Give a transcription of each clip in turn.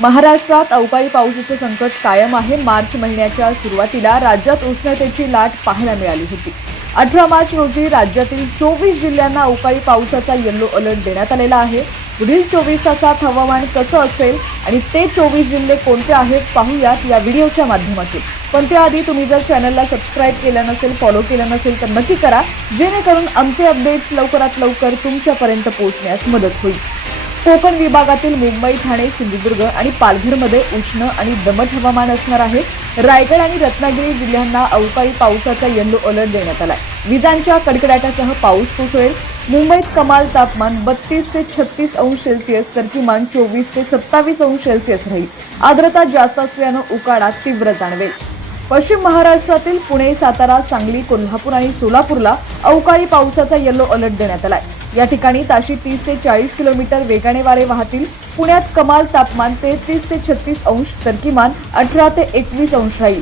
महाराष्ट्रात अवकाळी पावसाचे संकट कायम आहे। मार्च महिन्याच्या सुरुवातीला राज्यात उष्णतेची लाट पाहायला मिळाली होती। 18 मार्च रोजी राज्यातील 24 जिल्ह्यांना अवकाळी पावसाचा येलो अलर्ट देण्यात आलेला आहे। पुढील 24 तासात हवामान कसं असेल आणि ते 24 जिल्हे कोणते आहेत पाहूयात या व्हिडिओच्या माध्यमातून। पण त्याआधी तुम्ही जर चॅनलला सबस्क्राइब केलं नसेल, फॉलो केलं नसेल तर नक्की करा, जेणेकरून आमचे अपडेट्स लवकरात लवकर तुमच्यापर्यंत पोहोचण्यास मदत होईल। कोकण विभागातील मुंबई, ठाणे, सिंधुदुर्ग आणि पालघरमध्ये उष्ण आणि दमट हवामान असणार आहे। रायगड आणि रत्नागिरी जिल्ह्यांना अवकाळी पावसाचा येलो अलर्ट देण्यात आलाय। विजांच्या कडकडाटासह पाऊस कोसळेल। मुंबईत कमाल तापमान 32 ते 36 अंश सेल्सिअस तर किमान 24 ते 27 अंश सेल्सिअस राहील। आर्द्रता जास्त असल्यानं उकाडा तीव्र जाणवेल। पश्चिम महाराष्ट्रातील पुणे, सातारा, सांगली, कोल्हापूर आणि सोलापूरला अवकाळी पावसाचा येलो अलर्ट देण्यात आलाय। या ठिकाणी ताशी 30 ते 40 किलोमीटर वेगाने वारे वाहतील। पुण्यात कमाल तापमान 33 ते 36 अंश तर किमान 18 ते 21 अंश राहील।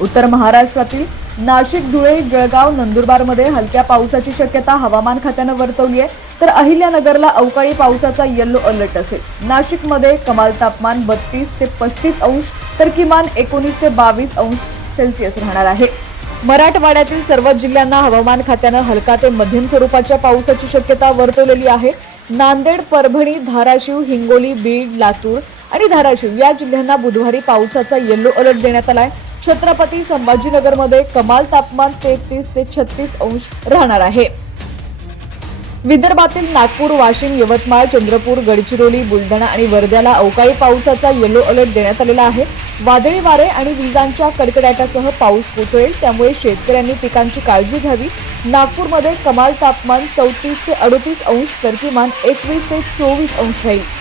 उत्तर महाराष्ट्रातील नाशिक, धुळे, जळगाव, नंदुरबारमध्ये हलक्या पावसाची शक्यता हवामान खात्यानं वर्तवली आहे, तर अहिल्यानगरला अवकाळी पावसाचा येलो अलर्ट असेल। नाशिकमध्ये कमाल तापमान 32 ते 35 अंश तर किमान 19 ते 22 अंश सेल्सिअस राहणार आहे। मराठवाड्यातील सर्व जिल्ह्यांना हवामान खात्यानं हलका ते मध्यम स्वरूपाच्या पावसाची शक्यता वर्तवलेली आहे। नांदेड, परभणी, धाराशिव, हिंगोली, बीड, लातूर आणि धाराशिव या जिल्ह्यांना बुधवारी पावसाचा येलो अलर्ट देण्यात आलाय। छत्रपती संभाजीनगरमध्ये कमाल तापमान 33 ते 36 अंश राहणार आहे। विदर्भातील नागपूर, वाशिम, यवतमाळ, चंद्रपूर, गडचिरोली, बुलढाणा आणि वर्ध्याला अवकाळी पावसाचा येलो अलर्ट देण्यात आलेला आहे। वादळी वारे आणि विजांच्या कडकडाटासह पाऊस कोसळेल, त्यामुळे शेतकऱ्यांनी पिकांची काळजी घ्यावी। नागपूरमध्ये कमाल तापमान 34 ते 38 अंश तर किमान 21 ते 24 अंश राहील।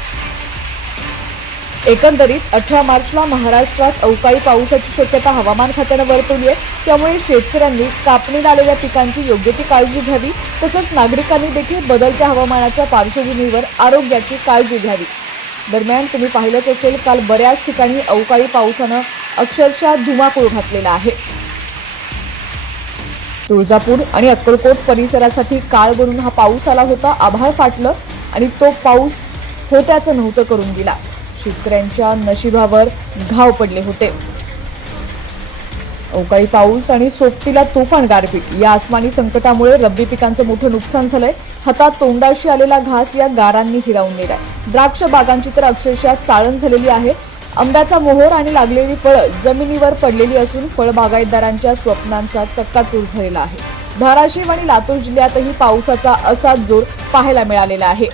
एकंदरीत 18 मार्चला महाराष्ट्रात अवकाळी पावसाची शक्यता हवामान खात्यानं वर्तवली आहे, त्यामुळे शेतकऱ्यांनी कापणीला आलेल्या पिकांची योग्य ती काळजी घ्यावी। तसंच नागरिकांनी देखील बदलत्या हवामानाच्या पार्श्वभूमीवर आरोग्याची काळजी घ्यावी। दरम्यान तुम्ही पाहिलंच असेल, काल बऱ्याच ठिकाणी अवकाळी पावसानं अक्षरशः धुमाकूळ घातलेला आहे। तुळजापूर आणि अक्कलकोट परिसरासाठी काळ भरून हा पाऊस आला होता। आभाळ फाटलं आणि तो पाऊस होत्याचं नव्हतं करून दिला। शेतकऱ्यांच्या नशिबावर घाव पडले होते। अवकाळी पाऊस आणि सोबतीला तुफान गारपीट या आसमानी संकटामुळे रब्बी पिकांचं मोठं नुकसान झालंय। हातात तोंडाशी आलेला घास या गारांनी हिरावून नेलाय। द्राक्ष बागांची तर अक्षरशः चाळण झालेली आहे। आंब्याचा मोहर आणि लागलेली फळं जमिनीवर पडलेली असून फळबागायतदारांच्या स्वप्नांचा चक्काचूर झालेला आहे। धाराशिव आणि लातूर जिल्ह्यातही पावसाचा असाच जोर पाहायला मिळालेला आहे।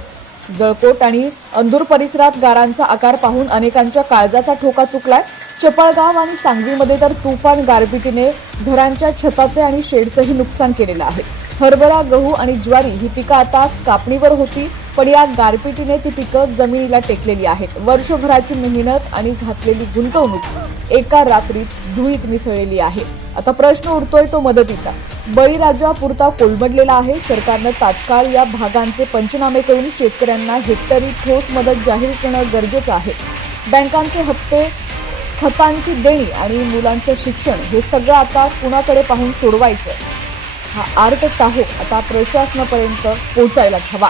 जळकोट आणि अंदूर परिसरात गारांचा आकार पाहून अनेकांच्या काळजाचा ठोका चुकलाय। चपळगाव आणि सांगवीमध्ये तर तुफान गारपिटीने घरांच्या छताचे आणि शेडचंही नुकसान केलेलं आहे। हरभरा, गहू आणि ज्वारी ही पिकं आता कापणीवर होती, पण या गारपिटीने ती पिकं जमिनीला टेकलेली आहेत। वर्षभराची मेहनत आणि घातलेली गुंतवणूक एका रात्रीत धुळीत मिसळलेली आहे। आता प्रश्न उरतोय तो मदतीचा। बळीराजा पुरता कोलमडलेला आहे। सरकारनं तात्काळ या भागांचे पंचनामे करून शेतकऱ्यांना हेक्टरी ठोस मदत जाहीर करणं गरजेचं आहे। बँकांचे हप्ते, खतांची देणी आणि मुलांचं शिक्षण हे सगळं आता कुणाकडे पाहून सोडवायचं, हा आर्त टाहो आता प्रशासनापर्यंत पोहोचायलाच हवा।